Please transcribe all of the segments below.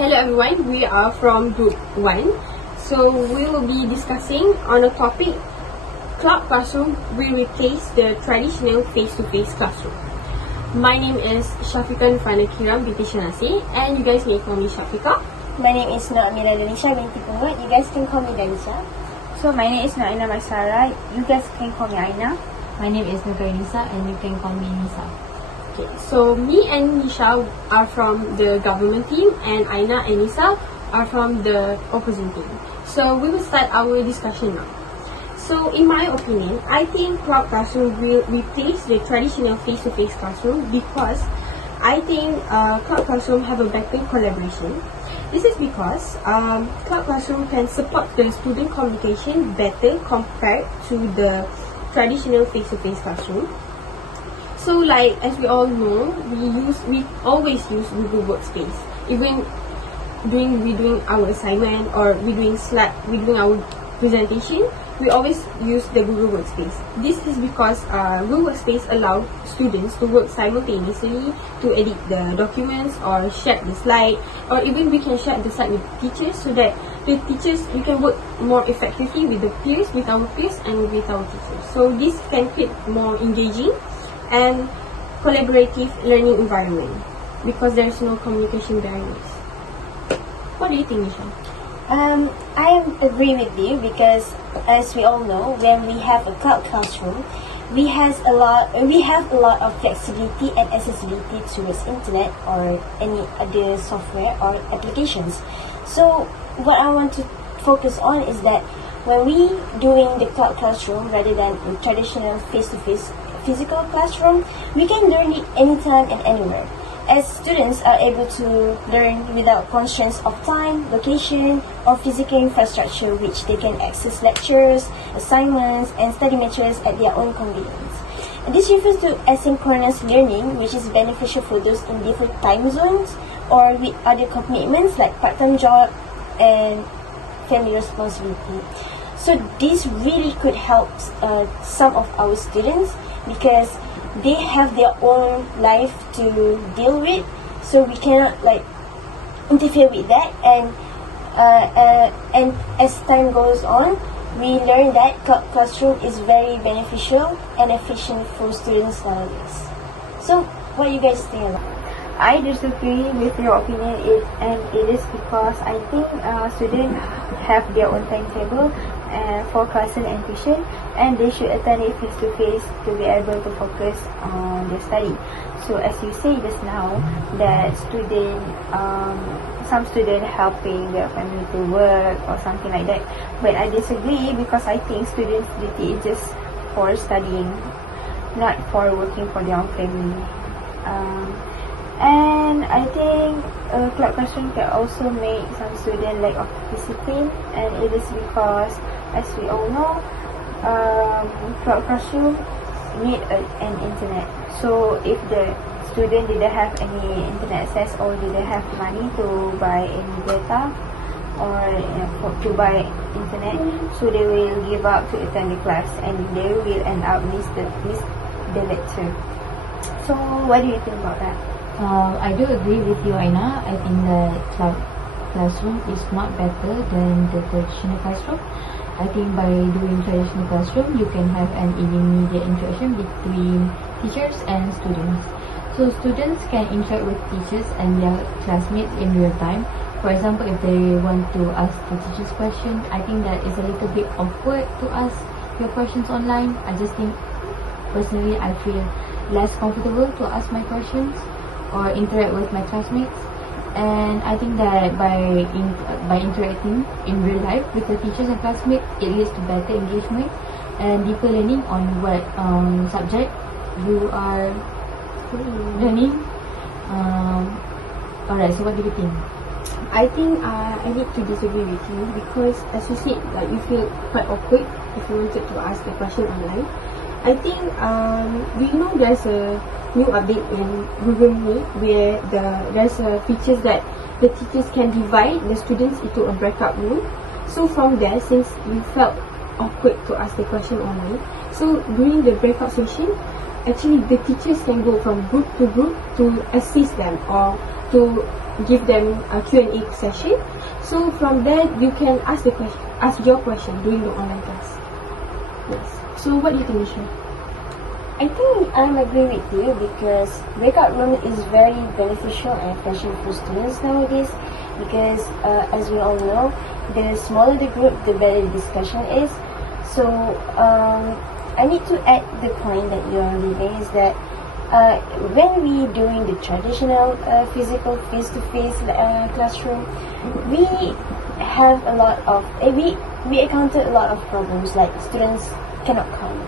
Hello everyone, we are from Group 1. So we will be discussing on a topic, cloud classroom will replace the traditional face-to-face classroom. My name is Syafiqah Nurfana Kiram binti Shanasi, and you guys may call me Syafiqah. My name is Nur Amira Danisha binti Pungut. You guys can call me Danisha. So my name is Naina Maisara. You guys can call me Aina. My name is Nisa, and you can call me Nisa. Okay, so me and Nisha are from the government team, and Aina and Nisa are from the opposing team. So we will start our discussion now. So in my opinion, I think cloud classroom will replace the traditional face-to-face classroom because I think cloud classroom have a better collaboration. This is because cloud classroom can support the student communication better compared to the traditional face-to-face classroom. So like as we all know, we always use Google Workspace. Even we doing our assignment or we doing our presentation, we always use the Google Workspace. This is because Google Workspace allows students to work simultaneously to edit the documents or share the slide, or even we can share the slide with teachers so that the teachers, we can work more effectively with the peers, with our peers and with our teachers. So this can create more engaging and collaborative learning environment because there is no communication barriers. What do you think, Nisha? I agree with you because, as we all know, when we have a cloud classroom, we have a lot of flexibility and accessibility towards internet or any other software or applications. So what I want to focus on is that when we doing the cloud classroom rather than a traditional face-to-face physical classroom, we can learn it anytime and anywhere, as students are able to learn without constraints of time, location, or physical infrastructure, which they can access lectures, assignments, and study materials at their own convenience. And this refers to asynchronous learning, which is beneficial for those in different time zones or with other commitments like part-time job and family responsibility. So this really could help some of our students because they have their own life to deal with, so we cannot like interfere with that. And as time goes on, we learn that classroom is very beneficial and efficient for students nowadays. So what do you guys think about it? I disagree with your opinion, and it is because I think students have their own timetable for classes and tuition, and they should attend it face to face to be able to focus on their study. So as you say just now, that some students helping their family to work or something like that, but I disagree because I think students' duty is just for studying, not for working for their own family. And I think cloud classroom can also make some students lack of discipline, and it is because, as we all know, cloud classroom need an internet. So if the student didn't have any internet access or didn't have money to buy any data or to buy internet, so they will give up to attend the class and they will end up miss the lecture. So what do you think about that? I do agree with you, Aina. I think that cloud classroom is not better than the traditional classroom. I think by doing traditional classroom, you can have an immediate interaction between teachers and students. So students can interact with teachers and their classmates in real time. For example, if they want to ask the teachers question, I think that it's a little bit awkward to ask your questions online. I just think, personally, I feel less comfortable to ask my questions or interact with my classmates. And I think that by interacting in real life with the teachers and classmates, it leads to better engagement and deeper learning on what subject you are learning. Alright, so what do you think? I think I need to disagree with you because, as you said, like you feel quite awkward if you wanted to ask the question online. I think we know there's a new update in Google Meet where there's a features that the teachers can divide the students into a breakout room. So from there, since you felt awkward to ask the question online, so during the breakout session, actually the teachers can go from group to group to assist them or to give them a Q&A session. So from there you can ask your question during the online class. Yes. So what do you think, Nisha? I think I'm agree with you because breakout room is very beneficial and especially for students nowadays because as we all know, the smaller the group, the better the discussion is. So I need to add the point that you are leaving is that when we doing the traditional physical face-to-face classroom, we have a lot of we encountered a lot of problems like students cannot come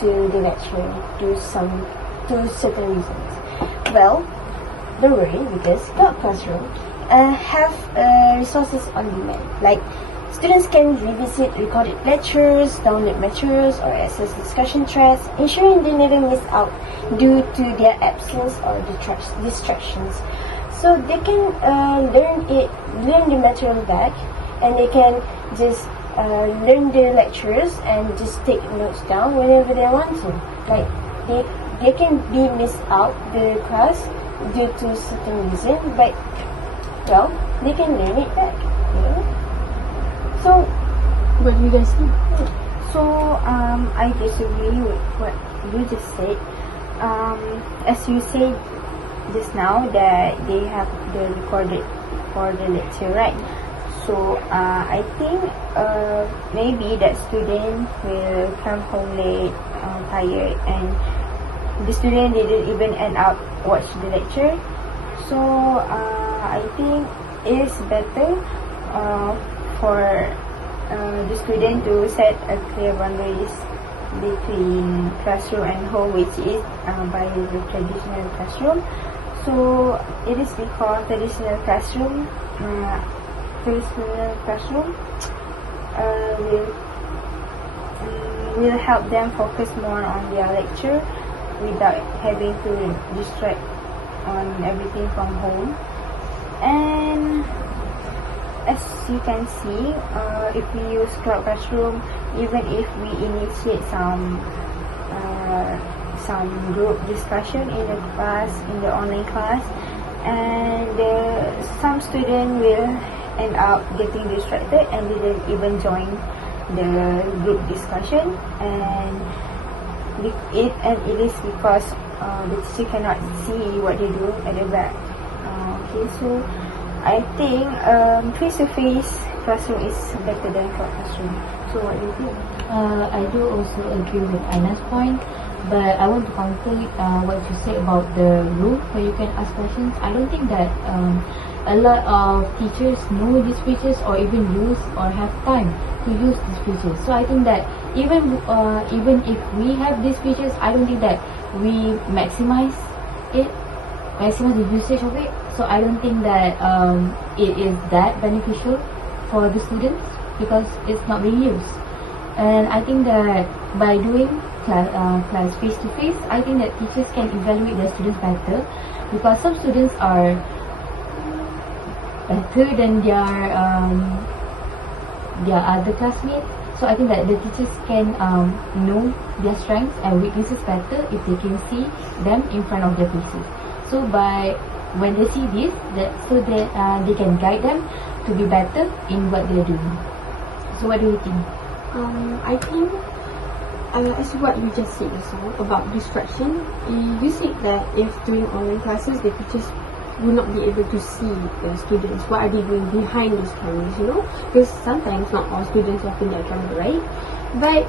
to the lecture due to certain reasons. Well, don't worry because cloud classroom have resources on demand. Like students can revisit recorded lectures, download materials, or access discussion threads, ensuring they never miss out due to their absence or distractions. So they can learn the material back, and they can just learn the lectures and just take notes down whenever they want to. Like they can be missed out the class due to certain reason, but well, they can learn it back. You know? So What do you guys think? So I disagree with what you just said. As you said just now that they have the recorded for the lecture, right? So I think maybe that student will come home late, tired, and the student didn't even end up watch the lecture. So I think it is better for the student to set a clear boundaries between classroom and home, which is by the traditional classroom. So it is because traditional classroom will help them focus more on their lecture without having to distract on everything from home. And as you can see, if we use cloud classroom, even if we initiate some group discussion in the class, in the online class, and some student will end up getting distracted and didn't even join the group discussion, and it is because the teacher cannot see what they do at the back. Okay, so I think face-to-face classroom is better than cloud classroom. So what do you think? I do also agree with Aina's point, but I want to counter what you said about the room where you can ask questions. I don't think that a lot of teachers know these features or even use or have time to use these features. So I think that even if we have these features, I don't think that we maximize the usage of it. So I don't think that it is that beneficial for the students because it's not being used. And I think that by doing class face-to-face, I think that teachers can evaluate their students better because some students are better than their other classmates. So I think that the teachers can know their strengths and weaknesses better if they can see them in front of their faces. So when they see this, so that they can guide them to be better in what they're doing. So what do you think? I think as what you just said yourself about distraction, you said that if during online classes the teachers will not be able to see the students, what are they doing behind these cameras, you know, because sometimes not all students open their camera, right? But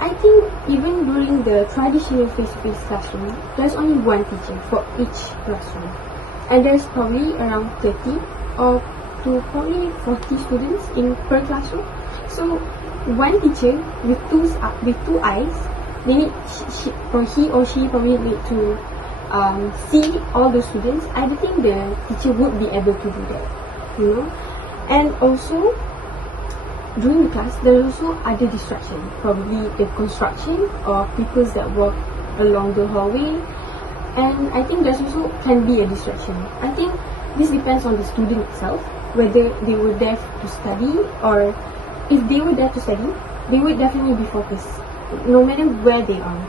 I think even during the traditional face-to-face classroom, there's only one teacher for each classroom, and there's probably around 30 or to probably 40 students in per classroom. So one teacher with two eyes, they need he or she probably need to see all the students. I don't think the teacher would be able to do that, you know. And also during the class, there are also other distractions, probably the construction or people that walk along the hallway, and I think there's also can be a distraction. I think this depends on the student itself, whether they were there to study, or if they were there to study, they would definitely be focused no matter where they are.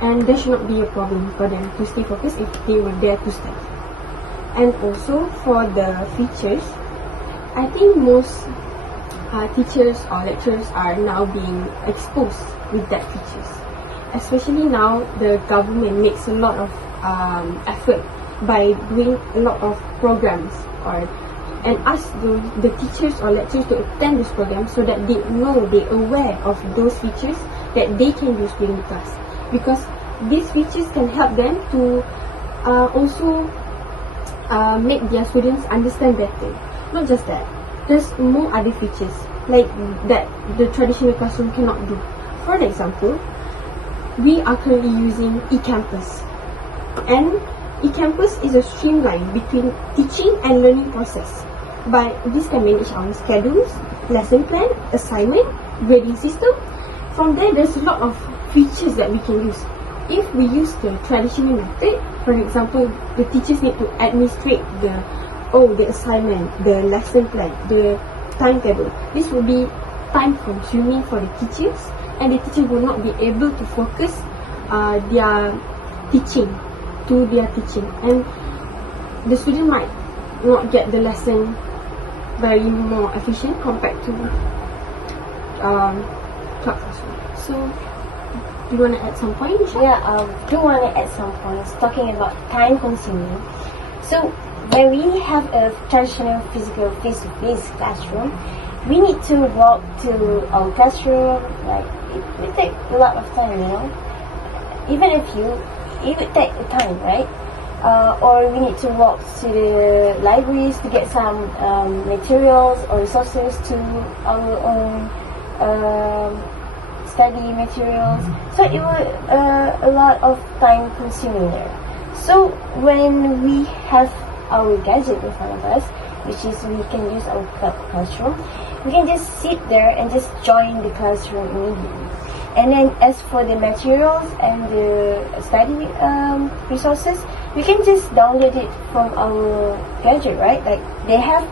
and there should not be a problem for them to stay focused if they were there to study. And also for the features, I think most teachers or lecturers are now being exposed with that features. Especially now, the government makes a lot of effort by doing a lot of programs and ask the teachers or lecturers to attend this program so that they're aware of those features that they can use during the class, because these features can help them to also make their students understand better. Not just that, there's more other features like that the traditional classroom cannot do. For example, we are currently using eCampus, and eCampus is a streamline between teaching and learning process. But this can manage our schedules, lesson plan, assignment, grading system. From there's a lot of features that we can use. If we use the traditional method, for example, the teachers need to administrate the assignment, the lesson plan, the timetable. This will be time consuming for the teachers, and the teacher will not be able to focus their teaching, and the student might not get the lesson very more efficient compared to classroom. So, do you want to add some point, Nisha? Yeah, do want to add some points talking about time consuming. So when we have a traditional physical face-to-face classroom, we need to walk to our classroom. Like it will take a lot of time, Even if it would take time, right? Or we need to walk to the libraries to get some materials or resources to our own study materials. So it was a lot of time consuming there. So when we have our gadget in front of us, which is we can use our classroom, we can just sit there and just join the classroom immediately. And then as for the materials and the study resources, we can just download it from our gadget, right? Like they have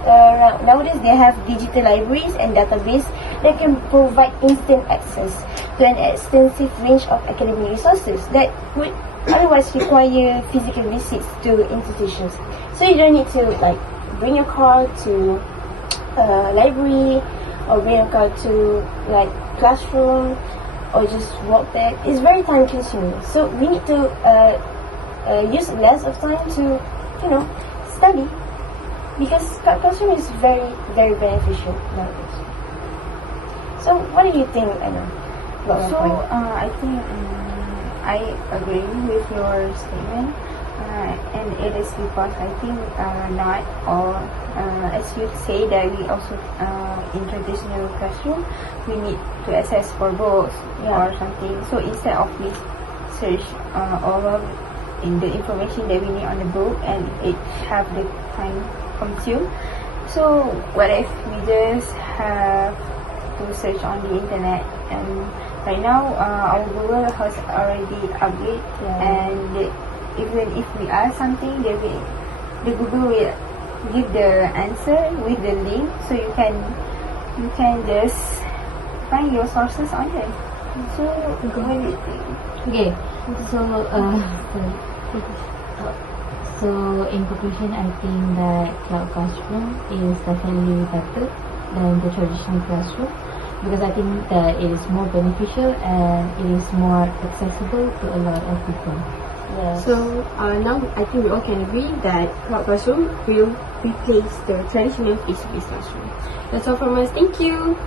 nowadays they have digital libraries and database that can provide instant access to an extensive range of academic resources that would otherwise require physical visits to institutions. So you don't need to like bring your car to library or bring your car to like classroom or just walk there. It's very time consuming. So we need to use less of time to, study, because classroom is very, very beneficial nowadays. So what do you think, Anna? I think I agree with your statement, and it is because I think not all, as you say that we also in traditional classroom we need to access for books or something. So instead of we search all of in the information that we need on the book and it have the time consumed. So what if we just have to search on the internet, and right now our Google has already updated, and even if we ask something, the Google will give the answer with the link, so you can just find your sources on there. So what do you think? Okay, so in conclusion, I think that cloud classroom is definitely better than the traditional classroom, because I think that it is more beneficial and it is more accessible to a lot of people. Yes. So now I think we all can agree that cloud classroom will replace the traditional face-to-face classroom. That's all from us. Thank you.